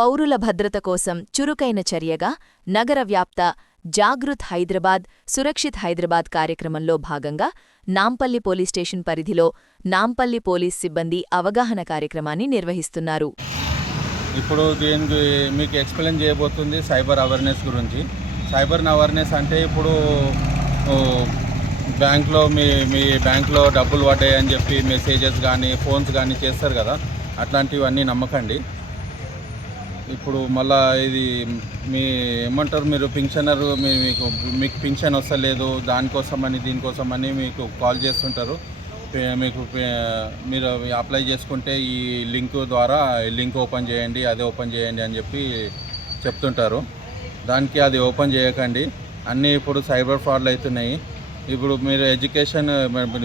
పౌరుల భద్రత కోసం చురుకైన చర్యగా నగర వ్యాప్త జాగృత్ హైదరాబాద్ సురక్షిత్ హైదరాబాద్ కార్యక్రమంలో భాగంగా నాంపల్లి పోలీస్ స్టేషన్ పరిధిలో నాంపల్లి పోలీస్ సిబ్బంది అవగాహన కార్యక్రమాన్ని నిర్వహిస్తున్నారు. ఇప్పుడు దీనికి మీకు ఎక్స్ప్లెయిన్ చేయబోతుంది సైబర్ అవేర్నెస్ గురించి. సైబర్ అవేర్నెస్ అంటే ఇప్పుడు బ్యాంక్లో మీ బ్యాంక్లో డబ్బులు పడ్డాయని చెప్పి మెసేజెస్ కానీ ఫోన్స్ కానీ చేస్తారు కదా, అట్లాంటివన్నీ నమ్మకండి. ఇప్పుడు మళ్ళీ ఇది మీ ఏమంటారు, మీరు పింఛనరు మీకు పింఛన్ వస్తలేదు దానికోసమని దీనికోసమని మీకు కాల్ చేస్తుంటారు. మీరు అప్లై చేసుకుంటే ఈ లింక్ ద్వారా లింక్ ఓపెన్ చేయండి, అదే ఓపెన్ చేయండి అని చెప్పి చెప్తుంటారు. దానికి అది ఓపెన్ చేయకండి. అన్నీ ఇప్పుడు సైబర్ ఫ్రాడ్లు అవుతున్నాయి. ఇప్పుడు మీరు ఎడ్యుకేషన్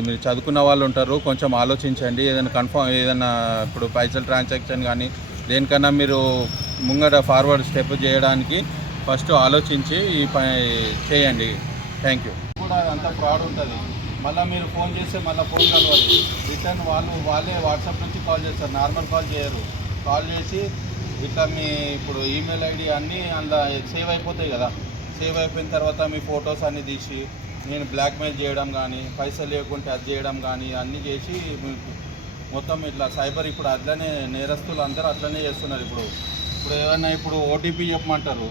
మీరు చదువుకున్న వాళ్ళు ఉంటారు, కొంచెం ఆలోచించండి. ఏదైనా ఇప్పుడు పైసలు ట్రాన్సాక్షన్ కానీ దేనికన్నా మీరు ముంగట ఫార్వర్డ్ స్టెప్ చేయడానికి ఫస్ట్ ఆలోచించి ఈ పని చేయండి. Thank you. కూడా అంతా ఫ్రాడ్ ఉంటుంది. మళ్ళీ మీరు ఫోన్ చేస్తే మళ్ళీ ఫోన్ కలవాలి. రిటర్న్ వాళ్ళే వాట్సాప్ నుంచి కాల్ చేస్తారు, నార్మల్ కాల్ చేయరు. కాల్ చేసి ఇట్లా మీ ఇప్పుడు ఈమెయిల్ ఐడి అన్నీ అందులో సేవ్ అయిపోతాయి కదా. సేవ్ అయిపోయిన తర్వాత మీ ఫొటోస్ అన్నీ తీసి నేను బ్లాక్మెయిల్ చేయడం కానీ, పైసలు లేకుంటే అది చేయడం కానీ అన్నీ చేసి మొత్తం ఇట్లా సైబర్ ఇప్పుడు అట్లనే నేరస్తులు అందరూ అట్లనే చేస్తున్నారు. ఇప్పుడు ఏదైనా ఇప్పుడు ఓటీపీ చెప్పమంటారు.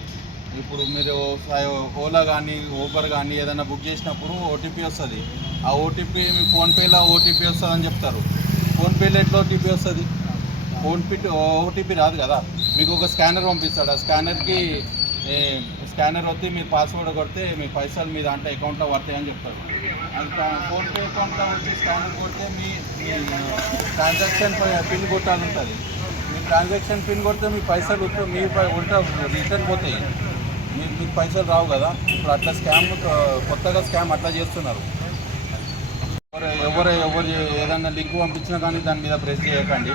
ఇప్పుడు మీరు ఓలా కానీ ఊబర్ కానీ ఏదైనా బుక్ చేసినప్పుడు ఓటీపీ వస్తుంది. ఆ ఓటీపీ మీ ఫోన్పేలో ఓటీపీ వస్తుందని చెప్తారు. ఫోన్పేలో ఎట్లా ఓటీపీ వస్తుంది? ఓటీపీ రాదు కదా. మీకు ఒక స్కానర్ పంపిస్తాడు. ఆ స్కానర్ వస్తే మీరు పాస్వర్డ్ కొడితే మీ పైసలు మీ దాంట్లో అకౌంట్లో పడతాయని చెప్తారు. అది ఫోన్పే అకౌంట్లో వచ్చి స్కానర్ కొడితే మీ ట్రాన్సాక్షన్ పిన్ కొట్టాలి ఉంటుంది. మీ ట్రాన్సాక్షన్ పిన్ కొడితే మీ పైసలు మీ ఉల్టా రిటర్న్ పోతాయి, మీకు పైసలు రావు కదా. ఇప్పుడు అట్లా కొత్తగా స్కామ్ అట్లా చేస్తున్నారు. ఎవరు ఏదైనా లింక్ పంపించినా కానీ దాని మీద ప్రెస్ చేయకండి.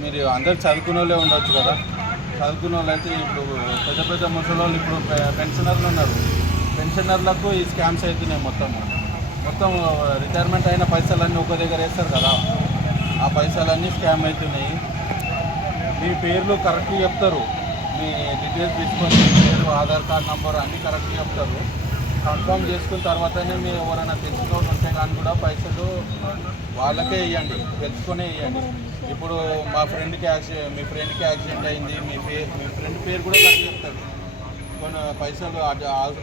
మీరు అందరు చదువుకునే వాళ్ళే ఉండొచ్చు కదా. చదువుకున్న వాళ్ళు అయితే ఇప్పుడు పెద్ద ముసలి వాళ్ళు ఇప్పుడు పెన్షనర్లు ఉన్నారు. పెన్షనర్లకు ఈ స్కామ్స్ అవుతున్నాయి. మొత్తం రిటైర్మెంట్ అయిన పైసలన్నీ ఒక దగ్గర వేస్తారు కదా, ఆ పైసలన్నీ స్కామ్ అవుతున్నాయి. మీ పేర్లు కరెక్ట్గా చెప్తారు. మీ డీటెయిల్స్ తీసుకొని పేరు, ఆధార్ కార్డ్ నంబర్ అన్నీ కరెక్ట్గా చెప్తారు. కన్ఫర్మ్ చేసుకున్న తర్వాతనే మీరు ఎవరైనా తెలుసుకోవాలి ఉంటే కానీ కూడా పైసలు వాళ్ళకే ఇవ్వండి, తెలుసుకొనే ఇవ్వండి. ఇప్పుడు మీ ఫ్రెండ్కి యాక్సిడెంట్ అయింది, మీ ఫ్రెండ్ పేరు కూడా కరెక్ట్ చెప్తారు. కొన్ని పైసలు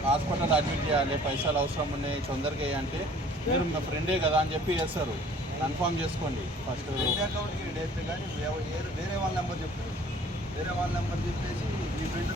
హాస్పిటల్ అడ్మిట్ చేయాలి, పైసలు అవసరం ఉన్నాయి తొందరగా అంటే మీరు మా ఫ్రెండే కదా అని చెప్పి చేస్తారు. కన్ఫర్మ్ చేసుకోండి ఫస్ట్. అకౌంట్కి డైరెక్ట్ కానీ వేరే వాళ్ళ నెంబర్ చెప్తారు. వేరే వాళ్ళ నెంబర్ చెప్పేసి మీ ఫ్రెండ్